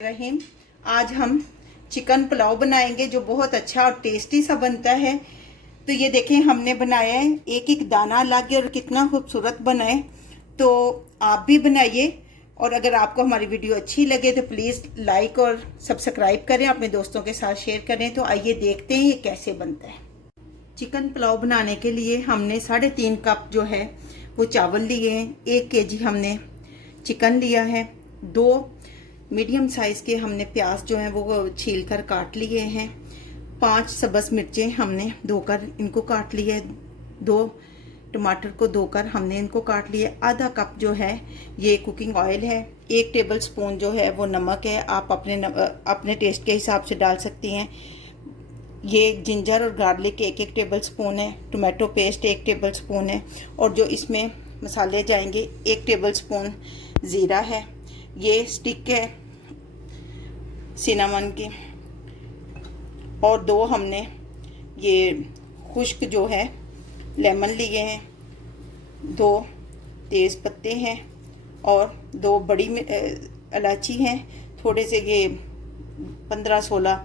रहीम। आज हम चिकन पुलाव बनाएंगे जो बहुत अच्छा और टेस्टी सा बनता है। तो ये देखें, हमने बनाया है, एक एक दाना अलग है और कितना खूबसूरत बना है। तो आप भी बनाइए, और अगर आपको हमारी वीडियो अच्छी लगे तो प्लीज़ लाइक और सब्सक्राइब करें, अपने दोस्तों के साथ शेयर करें। तो आइए देखते हैं ये कैसे बनता है। चिकन पुलाव बनाने के लिए हमने 3.5 कप जो है वो चावल लिए हैं, 1 केजी हमने चिकन लिया है, 2 मीडियम साइज़ के हमने प्याज जो हैं वो छील कर काट लिए हैं, 5 सब्ज़ मिर्चें हमने धोकर इनको काट लिए, 2 टमाटर को धोकर हमने इनको काट लिए, आधा कप जो है ये कुकिंग ऑयल है, 1 टेबल स्पून जो है वो नमक है, आप अपने टेस्ट के हिसाब से डाल सकती हैं। ये जिंजर और गार्लिक 1 टेबल स्पून है, टोमेटो पेस्ट 1 टेबल स्पून है, और जो इसमें मसाले जाएंगे 1 टेबल स्पून ज़ीरा है, ये स्टिक है सिनामन की, और 2 हमने ये खुश्क जो है लेमन लिए हैं, 2 तेज़ पत्ते हैं और 2 बड़ी इलायची हैं, थोड़े से ये 15-16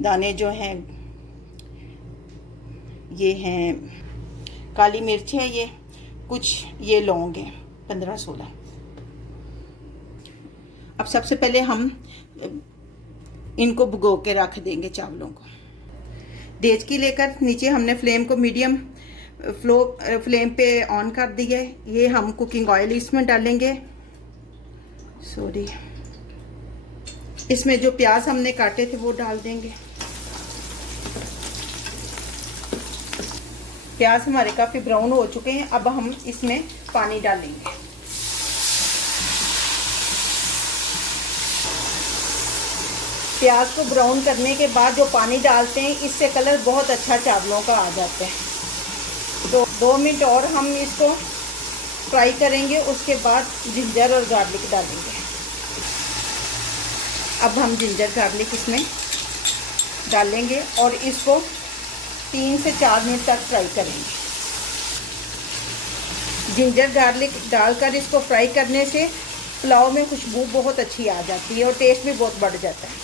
दाने जो हैं ये हैं काली मिर्च है, ये कुछ ये लौंग हैं 15-16। अब सबसे पहले हम इनको भिगो के रख देंगे चावलों को। देचकी लेकर नीचे हमने फ्लेम को मीडियम फ्लेम पे ऑन कर दिया है। ये हम कुकिंग ऑयल इसमें डालेंगे, इसमें जो प्याज हमने काटे थे वो डाल देंगे। प्याज हमारे काफ़ी ब्राउन हो चुके हैं, अब हम इसमें पानी डालेंगे। प्याज को ब्राउन करने के बाद जो पानी डालते हैं, इससे कलर बहुत अच्छा चावलों का आ जाता है। तो 2 मिनट और हम इसको फ्राई करेंगे, उसके बाद जिंजर और गार्लिक डालेंगे। अब हम जिंजर गार्लिक इसमें डालेंगे और इसको 3 से 4 मिनट तक फ्राई करेंगे। जिंजर गार्लिक डालकर इसको फ्राई करने से पुलाव में खुशबू बहुत अच्छी आ जाती है और टेस्ट भी बहुत बढ़ जाता है।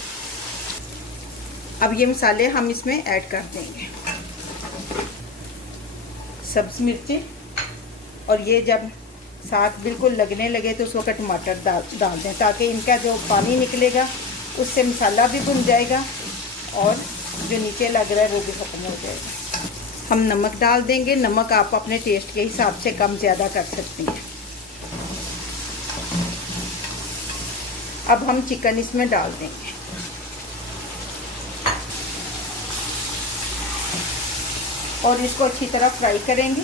अब ये मसाले हम इसमें ऐड कर देंगे, सब्ज़ मिर्चें, और ये जब साथ बिल्कुल लगने लगे तो उस वक्त टमाटर डाल दें, ताकि इनका जो पानी निकलेगा उससे मसाला भी भुन जाएगा और जो नीचे लग रहा है वो भी ख़त्म हो जाएगा। हम नमक डाल देंगे, नमक आप अपने टेस्ट के हिसाब से कम ज़्यादा कर सकती हैं। अब हम चिकन इसमें डाल देंगे, और इसको अच्छी तरह फ्राई करेंगे।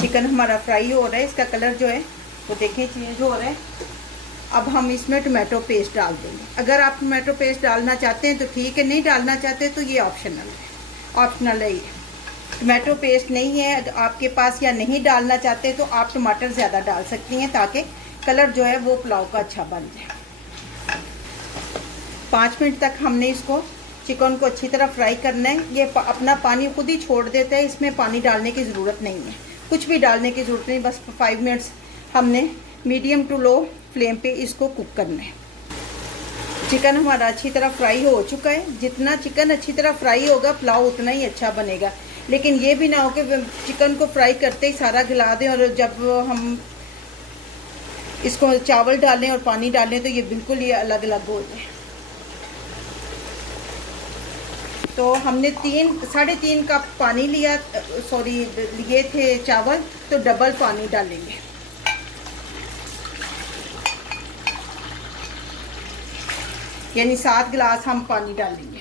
चिकन हमारा फ्राई हो रहा है, इसका कलर जो है वो देखिए चेंज हो रहा है। अब हम इसमें टोमेटो पेस्ट डाल देंगे। अगर आप टोमेटो पेस्ट डालना चाहते हैं तो ठीक है, नहीं डालना चाहते तो ये ऑप्शनल है। टोमेटो पेस्ट नहीं है आपके पास या नहीं डालना चाहते तो आप टमाटर ज़्यादा डाल सकती हैं, ताकि कलर जो है वो पुलाव का अच्छा बन जाए। 5 मिनट तक हमने इसको चिकन को अच्छी तरह फ्राई करना है। ये अपना पानी खुद ही छोड़ देता है, इसमें पानी डालने की ज़रूरत नहीं है, कुछ भी डालने की ज़रूरत नहीं। बस 5 मिनट्स हमने मीडियम टू लो फ्लेम पे इसको कुक करना है। चिकन हमारा अच्छी तरह फ्राई हो चुका है। जितना चिकन अच्छी तरह फ्राई होगा पुलाव उतना ही अच्छा बनेगा। लेकिन ये भी ना हो कि चिकन को फ्राई करते ही सारा गला दें और जब हम इसको चावल डालें और पानी डालें तो ये बिल्कुल ही अलग अलग हो जाए। तो हमने 3.5 कप पानी लिए थे चावल, तो डबल पानी डालेंगे। यानी 7 गिलास हम पानी डालेंगे।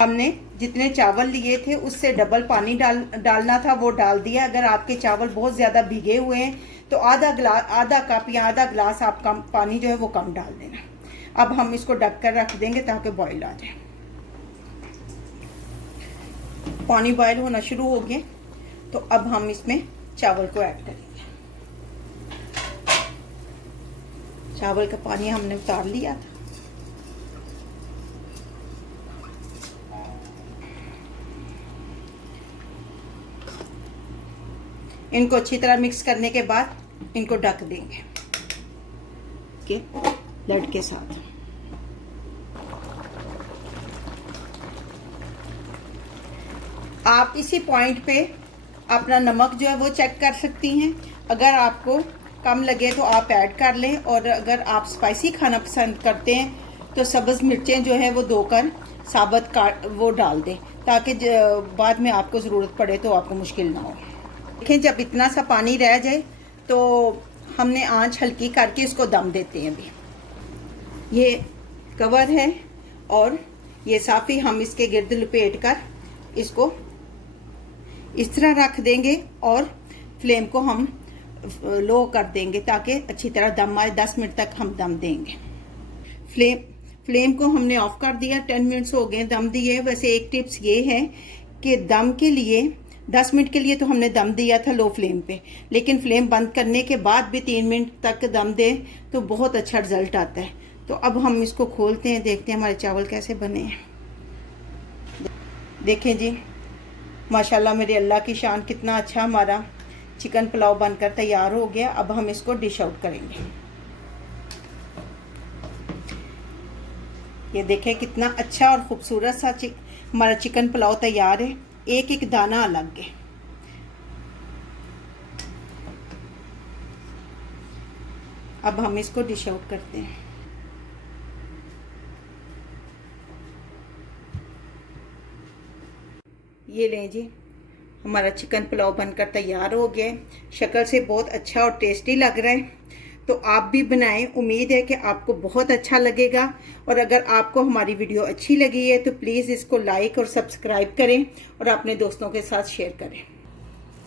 हमने जितने चावल लिए थे उससे डबल पानी डालना था, वो डाल दिया। अगर आपके चावल बहुत ज़्यादा भीगे हुए हैं तो आधा कप या आधा गिलास आप कम पानी जो है वो कम डाल देना। अब हम इसको ढक कर रख देंगे ताकि बॉईल आ जाए। पानी बॉईल होना शुरू हो गया, तो अब हम इसमें चावल को ऐड करेंगे। चावल का पानी हमने उतार लिया था। इनको अच्छी तरह मिक्स करने के बाद इनको ढक देंगे के लड के साथ। आप इसी पॉइंट पे अपना नमक जो है वो चेक कर सकती हैं। अगर आपको कम लगे तो आप ऐड कर लें, और अगर आप स्पाइसी खाना पसंद करते हैं तो सब्ज़ मिर्चें जो है वो धोकर साबुत काट वो डाल दें, ताकि बाद में आपको ज़रूरत पड़े तो आपको मुश्किल ना हो। देखें, जब इतना सा पानी रह जाए तो हमने आंच हल्की करके इसको दम देते हैं। अभी ये कवर है और ये साफ़ी हम इसके गिर्द लपेट कर इसको इस तरह रख देंगे और फ्लेम को हम लो कर देंगे ताकि अच्छी तरह दम आए। 10 मिनट तक हम दम देंगे। फ्लेम को हमने ऑफ कर दिया। 10 मिनट्स हो गए दम दिए। वैसे एक टिप्स ये है कि दम के लिए 10 मिनट के लिए तो हमने दम दिया था लो फ्लेम पे, लेकिन फ्लेम बंद करने के बाद भी 3 मिनट तक दम दें तो बहुत अच्छा रिजल्ट आता है। तो अब हम इसको खोलते हैं, देखते हैं हमारे चावल कैसे बने हैं। देखें जी, माशाल्लाह मेरे अल्लाह की शान, कितना अच्छा हमारा चिकन पुलाव बनकर तैयार हो गया। अब हम इसको डिश आउट करेंगे। ये देखें कितना अच्छा और खूबसूरत सा हमारा चिकन पुलाव तैयार है। एक एक दाना अलग है। अब हम इसको डिश आउट करते हैं। ये लें जी, हमारा चिकन पुलाव बनकर तैयार हो गया। शक्ल से बहुत अच्छा और टेस्टी लग रहा है, तो आप भी बनाएं। उम्मीद है कि आपको बहुत अच्छा लगेगा। और अगर आपको हमारी वीडियो अच्छी लगी है तो प्लीज़ इसको लाइक और सब्सक्राइब करें और अपने दोस्तों के साथ शेयर करें।